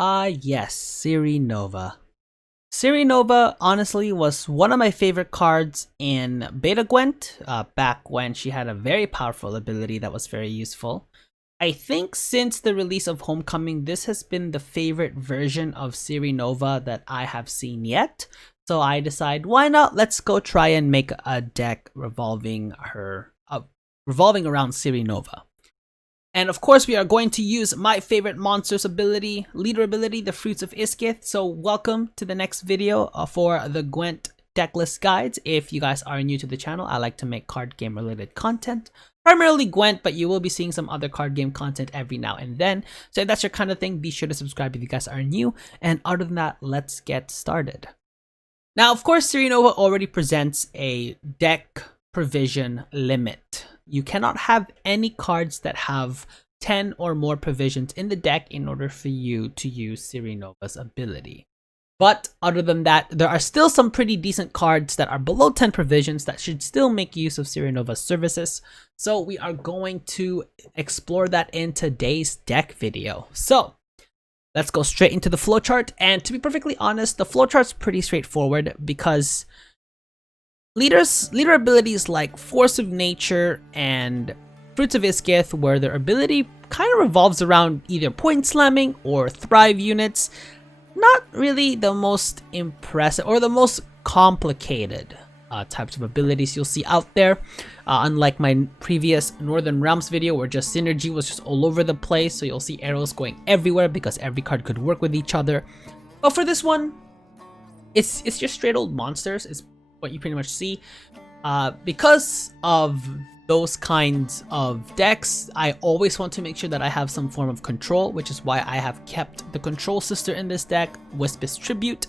Yes, CIRI Nova. CIRI Nova honestly was one of my favorite cards in Beta Gwent, back when she had a very powerful ability that was very useful. I think since the release of Homecoming, this has been the favorite version of CIRI Nova that I have seen yet. So I decide, why not? Let's go try and make a deck revolving around CIRI Nova. And of course, we are going to use my favorite monster's ability, leader ability, the Fruits of Ysgith. So welcome to the next video for the Gwent decklist guides. If you guys are new to the channel, I like to make card game related content. Primarily Gwent, but you will be seeing some other card game content every now and then. So if that's your kind of thing, be sure to subscribe if you guys are new. And other than that, let's get started. Now, of course, CIRI Nova already presents a deck provision limit. You cannot have any cards that have 10 or more provisions in the deck in order for you to use CIRI Nova's ability. But other than that, there are still some pretty decent cards that are below 10 provisions that should still make use of CIRI Nova's services. So we are going to explore that in today's deck video. So let's go straight into the flowchart. And to be perfectly honest, the flowchart's pretty straightforward because leader abilities like Force of Nature and Fruits of Ysgith, where their ability kind of revolves around either point slamming or thrive units, not really the most impressive or the most complicated types of abilities you'll see out there. Unlike my previous Northern Realms video where just synergy was just all over the place, so you'll see arrows going everywhere because every card could work with each other. But for this one, it's just straight old monsters. It's what you pretty much see. Because of those kinds of decks, I always want to make sure that I have some form of control, which is why I have kept the control sister in this deck, Wisp Tribute.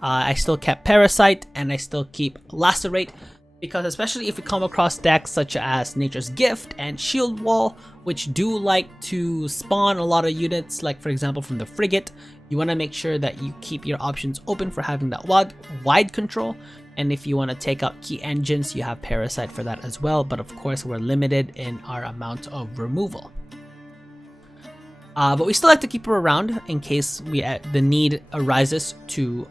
I still kept Parasite, and I still keep Lacerate, because especially if we come across decks such as Nature's Gift and Shield Wall, which do like to spawn a lot of units, like for example from the Frigate, you want to make sure that you keep your options open for having that wide control. And if you want to take out key engines, you have Parasite for that as well. But of course, we're limited in our amount of removal. But we still like to keep her around in case the need arises to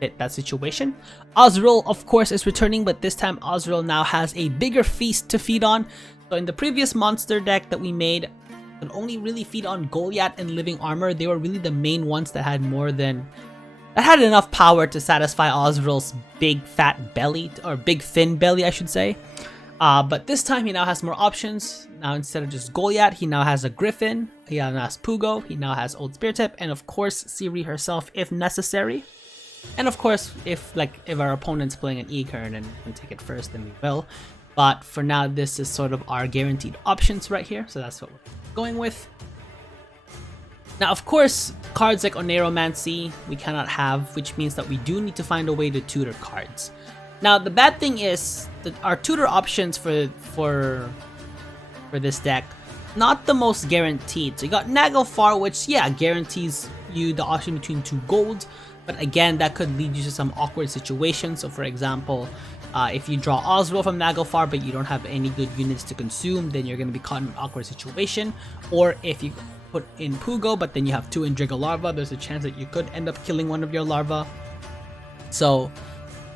fit that situation. Ozril, of course, is returning, but this time Ozril now has a bigger feast to feed on. So in the previous monster deck that we made, could only really feed on Goliath and Living Armor. They were really the main ones that had enough power to satisfy Ozril's big fat belly, or big thin belly I should say. But this time he now has more options. Now instead of just Goliath, he now has a Griffin, he now has Pugo, he now has Old Spear Tip, and of course CIRI herself if necessary. And of course if our opponent's playing an E-Kern and we can take it first, then we will. But for now, this is sort of our guaranteed options right here, so that's what we're going with. Now, of course, cards like Oneiromancy we cannot have, which means that we do need to find a way to tutor cards. Now, the bad thing is that our tutor options for this deck, not the most guaranteed. So you got Naglfar, which, yeah, guarantees you the option between 2 gold. But again, that could lead you to some awkward situations. So for example, if you draw Ozril from Naglfar, but you don't have any good units to consume, then you're going to be caught in an awkward situation. Or if you put in Pugo, but then you have 2 Indriga Larva, there's a chance that you could end up killing one of your larva. So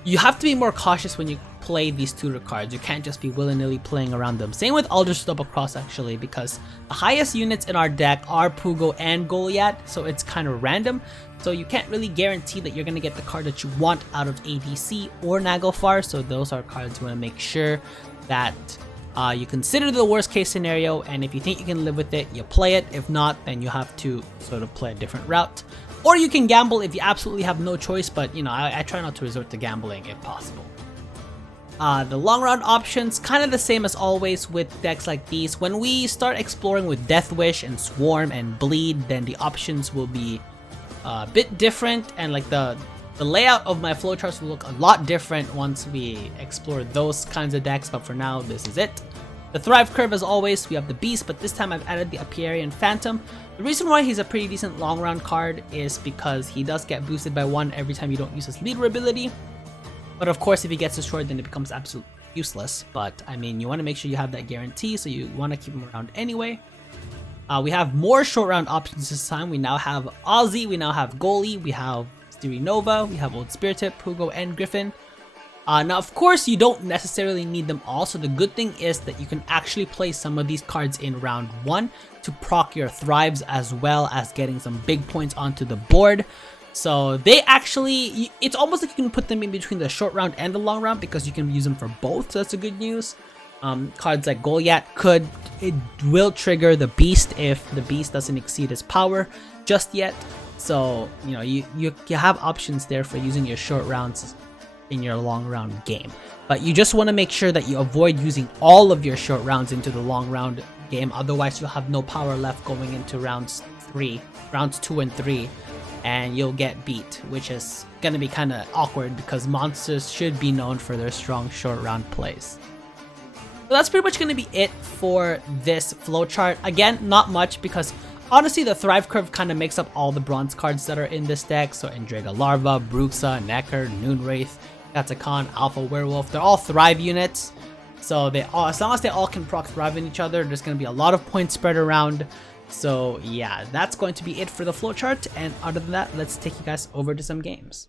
you have to be more cautious when you play these tutor cards. You can't just be willy-nilly playing around them. Same with Aldrich Double Cross actually, because the highest units in our deck are Pugo and Goliath, so it's kind of random. So you can't really guarantee that you're going to get the card that you want out of ADC or Naglfar, so those are cards you want to make sure that you consider the worst case scenario, and if you think you can live with it, you play it. If not, then you have to sort of play a different route. Or you can gamble if you absolutely have no choice, but you know, I try not to resort to gambling if possible. The long round options, kind of the same as always with decks like these. When we start exploring with Death Wish and Swarm and Bleed, then the options will be a bit different, and like the layout of my flowcharts will look a lot different once we explore those kinds of decks, but for now, this is it. The Thrive curve, as always, we have the Beast, but this time I've added the Apiarian Phantom. The reason why he's a pretty decent long round card is because he does get boosted by 1 every time you don't use his leader ability. But of course, if he gets destroyed, then it becomes absolutely useless. But I mean, you want to make sure you have that guarantee, so you want to keep him around anyway. We have more short round options this time. We now have Ozzy, we now have Goalie, we have CIRI Nova, we have Old Spirited, Pugo, and Griffin. Now, of course, you don't necessarily need them all, so the good thing is that you can actually play some of these cards in round 1 to proc your thrives, as well as getting some big points onto the board. So they actually, it's almost like you can put them in between the short round and the long round, because you can use them for both, so that's a good news. Cards like Goliath it will trigger the Beast if the Beast doesn't exceed its power just yet. So, you know, you have options there for using your short rounds in your long round game, but you just want to make sure that you avoid using all of your short rounds into the long round game, otherwise you'll have no power left going into rounds 2 and 3, and you'll get beat, which is gonna be kind of awkward because monsters should be known for their strong short round plays. So that's pretty much gonna be it for this flowchart. Again, not much, because honestly the Thrive curve kind of makes up all the bronze cards that are in this deck. So Endrega Larva, Bruxa, Necker, Noonwraith, Katakon, Alpha Werewolf, they're all Thrive units. So they all, as long as they all can proc Thrive in each other, there's going to be a lot of points spread around. So yeah, that's going to be it for the flowchart. And other than that, let's take you guys over to some games.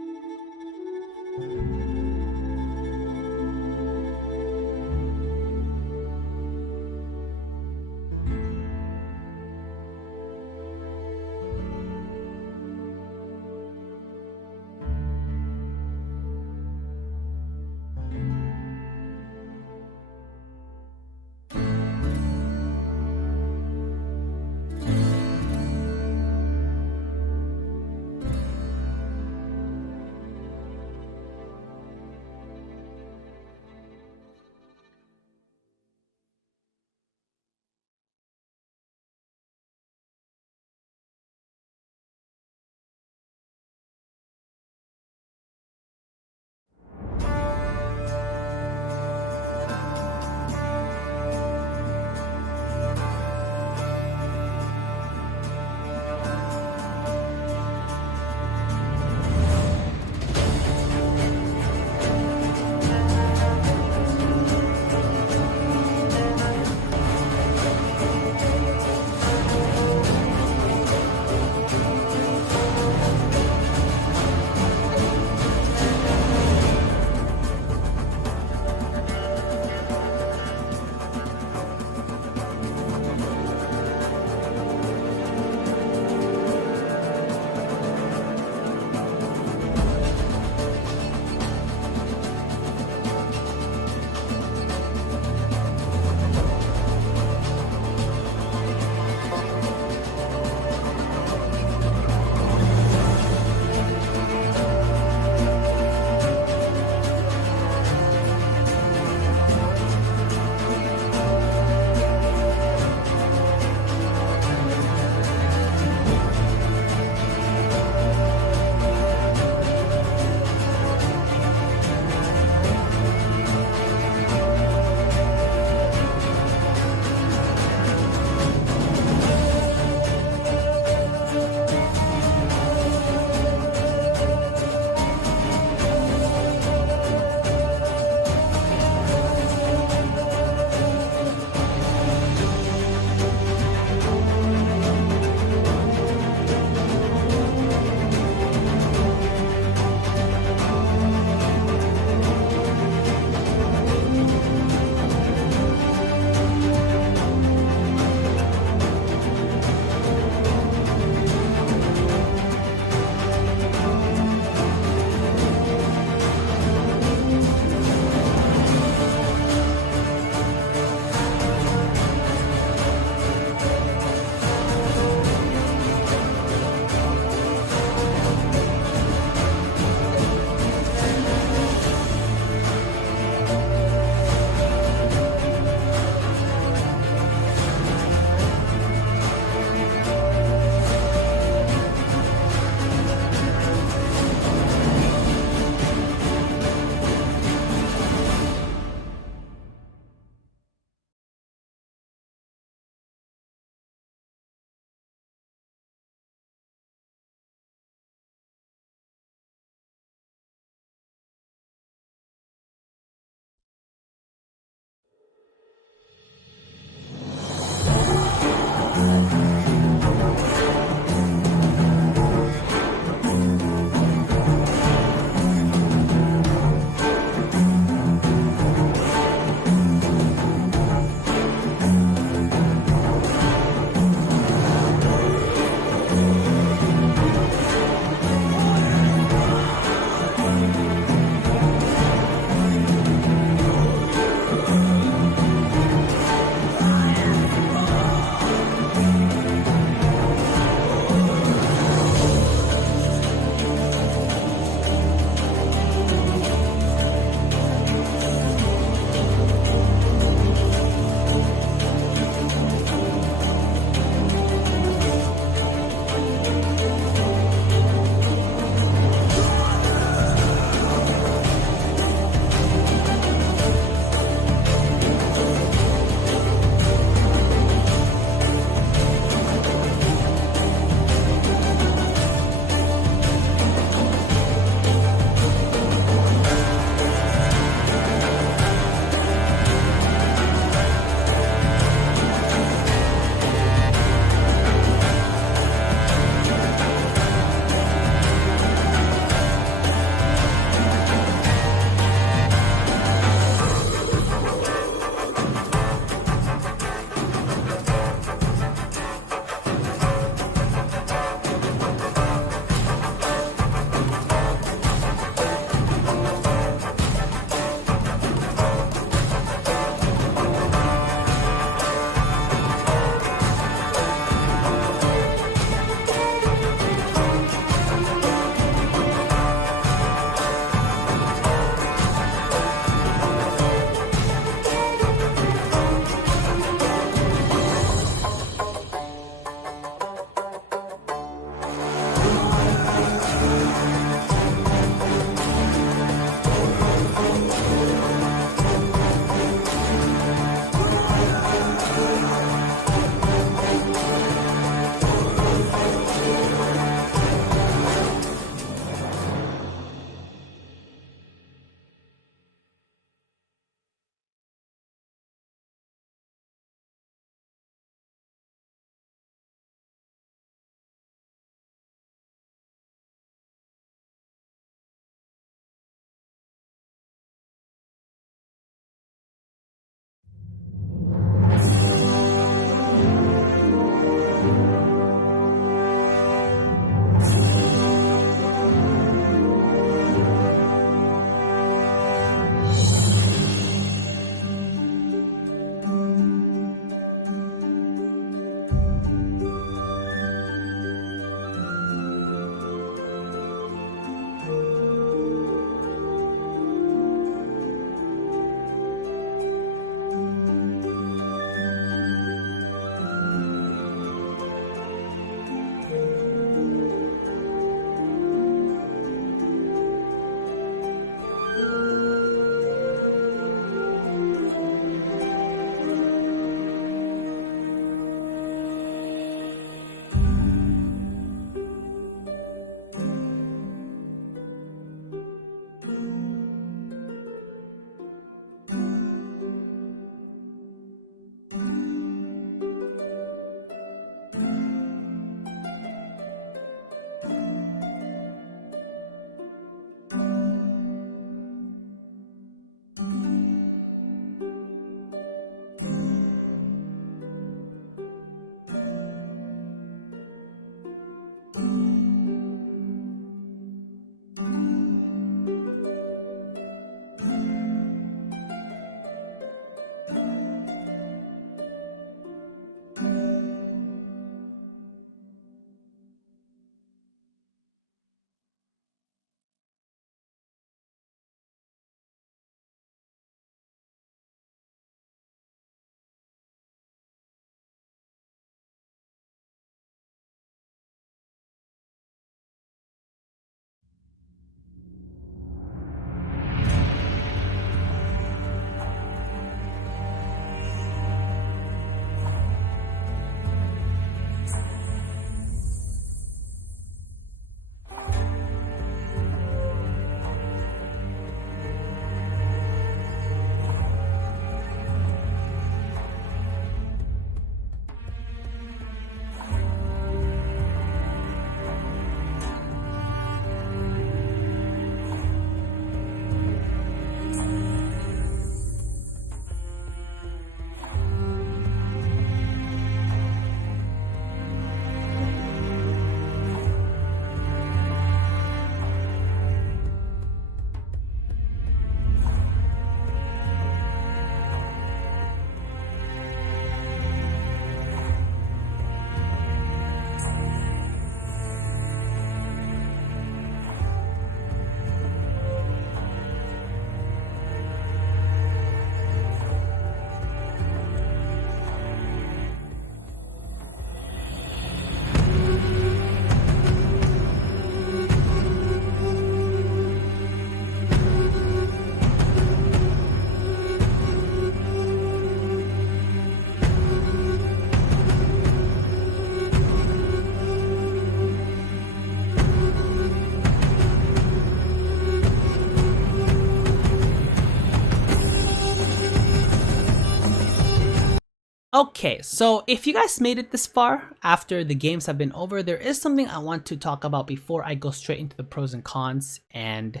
Okay, so if you guys made it this far after the games have been over, there is something I want to talk about before I go straight into the pros and cons, and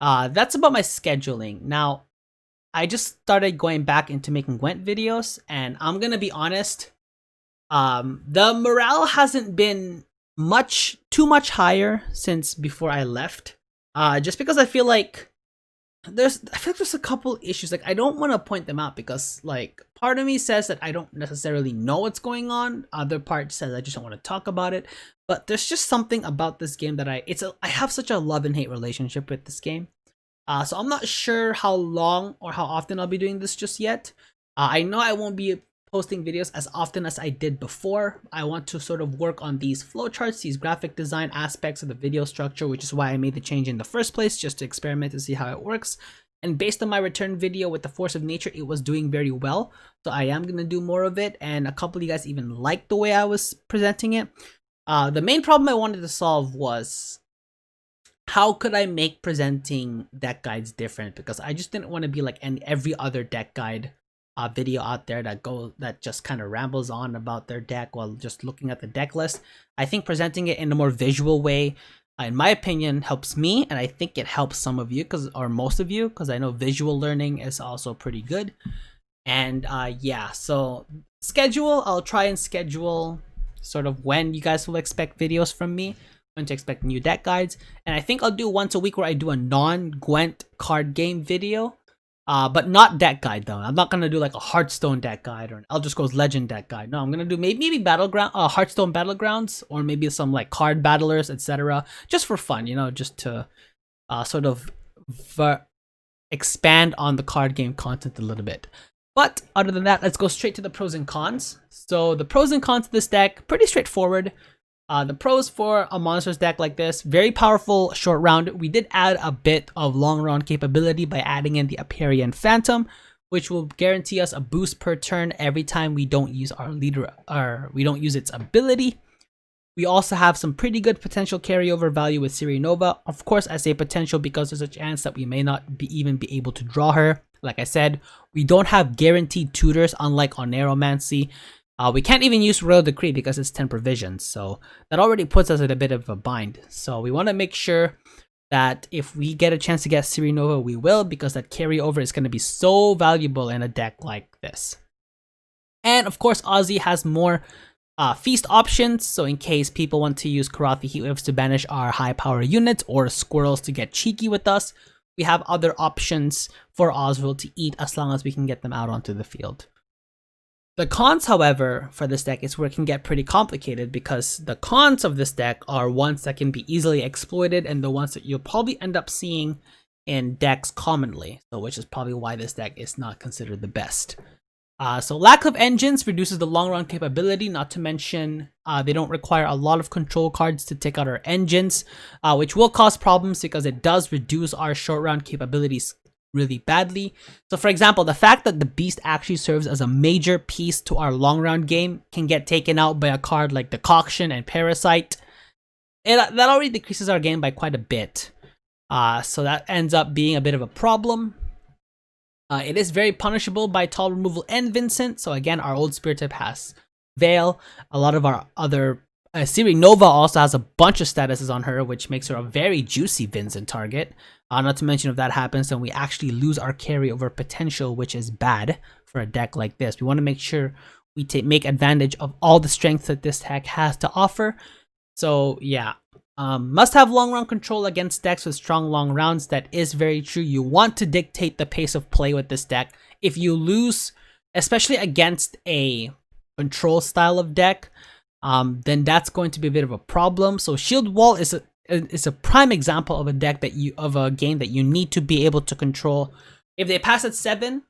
that's about my scheduling. Now, I just started going back into making Gwent videos, and I'm gonna be honest, the morale hasn't been too much higher since before I left. Just because I feel like there's a couple issues. Like, I don't want to point them out because, like, part of me says that I don't necessarily know what's going on. Other part says I just don't want to talk about it. But there's just something about this game that I have such a love and hate relationship with this game. So I'm not sure how long or how often I'll be doing this just yet. I know I won't be posting videos as often as I did before. I want to sort of work on these flowcharts, these graphic design aspects of the video structure, which is why I made the change in the first place, just to experiment to see how it works. And based on my return video with the Force of Nature, it was doing very well. So I am going to do more of it, and a couple of you guys even liked the way I was presenting it. The main problem I wanted to solve was, how could I make presenting deck guides different? Because I just didn't want to be like every other deck guide video out there that just kind of rambles on about their deck while just looking at the deck list. I think presenting it in a more visual way, in my opinion, helps me, and I think it helps some of you, or most of you, because I know visual learning is also pretty good. And yeah, so I'll try and schedule sort of when you guys will expect videos from me, when to expect new deck guides, and I think I'll do once a week where I do a non-Gwent card game video. But not deck guide though. I'm not gonna do like a Hearthstone deck guide or an Elder Scrolls Legend deck guide. No, I'm gonna do maybe Hearthstone Battlegrounds, or maybe some like card battlers, etc. Just for fun, you know, just to sort of expand on the card game content a little bit. But other than that, let's go straight to the pros and cons. So the pros and cons of this deck, pretty straightforward. The pros for a monsters deck like this: very powerful short round. We did add a bit of long round capability by adding in the Aperian Phantom, which will guarantee us a boost per turn every time we don't use our leader, or we don't use its ability. We also have some pretty good potential carryover value with CIRI Nova. Of course, I say potential because there's a chance that we may not even be able to draw her. Like I said, we don't have guaranteed tutors, unlike on Neuromancy. We can't even use Royal Decree because it's 10 provisions, so that already puts us at a bit of a bind. So we want to make sure that if we get a chance to get CIRI Nova, we will, because that carryover is going to be so valuable in a deck like this. And of course, Ozzy has more feast options, so in case people want to use Karathi Heatwaves to banish our high power units, or squirrels to get cheeky with us, we have other options for Oswald to eat as long as we can get them out onto the field. The cons, however, for this deck is where it can get pretty complicated, because the cons of this deck are ones that can be easily exploited and the ones that you'll probably end up seeing in decks commonly, so which is probably why this deck is not considered the best. So lack of engines reduces the long run capability, not to mention they don't require a lot of control cards to take out our engines, which will cause problems because it does reduce our short round capabilities really badly. So for example, the fact that the beast actually serves as a major piece to our long round game can get taken out by a card like Decoction and Parasite. That already decreases our game by quite a bit. So that ends up being a bit of a problem. It is very punishable by Tall Removal and Vincent. So again, our old spirit type has Veil. A lot of our other CIRI Nova also has a bunch of statuses on her, which makes her a very juicy Vincent target. Not to mention, if that happens, then we actually lose our carryover potential, which is bad for a deck like this. We want to make sure we make advantage of all the strength that this deck has to offer. So yeah, must have long round control against decks with strong long rounds. That is very true. You want to dictate the pace of play with this deck. If you lose, especially against a control style of deck, then that's going to be a bit of a problem. So Shield Wall is a prime example of a game that you need to be able to control. If they pass at 7,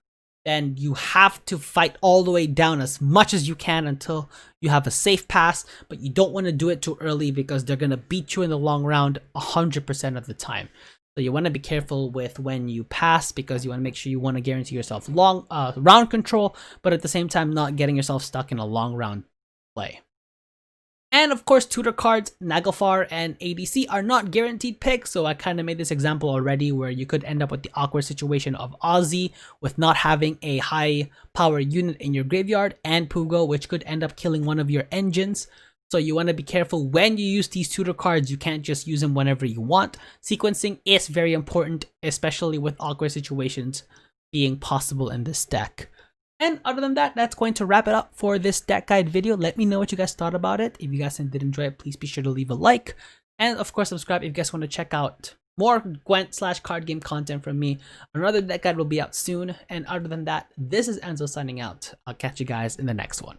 then you have to fight all the way down as much as you can until you have a safe pass, but you don't want to do it too early because they're going to beat you in the long round 100% of the time. So you want to be careful with when you pass, because you want to make sure you want to guarantee yourself long round control, but at the same time not getting yourself stuck in a long round play. And of course, tutor cards, Naglfar and ADC are not guaranteed picks, so I kind of made this example already where you could end up with the awkward situation of Ozzy with not having a high power unit in your graveyard, and Pugo, which could end up killing one of your engines. So you want to be careful when you use these tutor cards. You can't just use them whenever you want. Sequencing is very important, especially with awkward situations being possible in this deck. And other than that, that's going to wrap it up for this deck guide video. Let me know what you guys thought about it. If you guys did enjoy it, please be sure to leave a like. And of course, subscribe if you guys want to check out more Gwent/card game content from me. Another deck guide will be out soon. And other than that, this is Enzo signing out. I'll catch you guys in the next one.